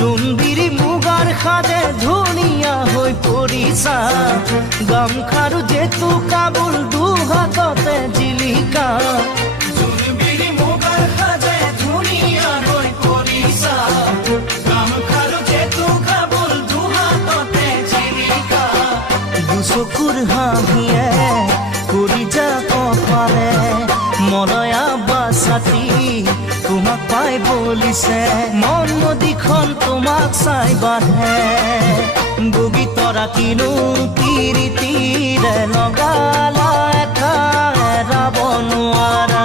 জোনবিৰি মুগাৰ সাজে ধুনীয়া হৈ পৰিছা গামখাৰু জেতুকা বুল দুহাততে জিলিকা জোনবিৰি মুগাৰ সাজে ধুনীয়া হৈ পৰিছা গামখাৰু জেতুকা বুল দুহাততে জিলিকা দুচকুৰ হাঁহিয়ে কৰি যা কপালে মলয়া বাছাতি তোমাক পাই বলিছে মন নদীখন তোমাক চাই বাঢ়ে বগী তৰা কিনো তিৰি তিৰে লগালা এটা এৰাব নোৱাৰা